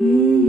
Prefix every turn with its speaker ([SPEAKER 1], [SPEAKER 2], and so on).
[SPEAKER 1] Mm-hmm.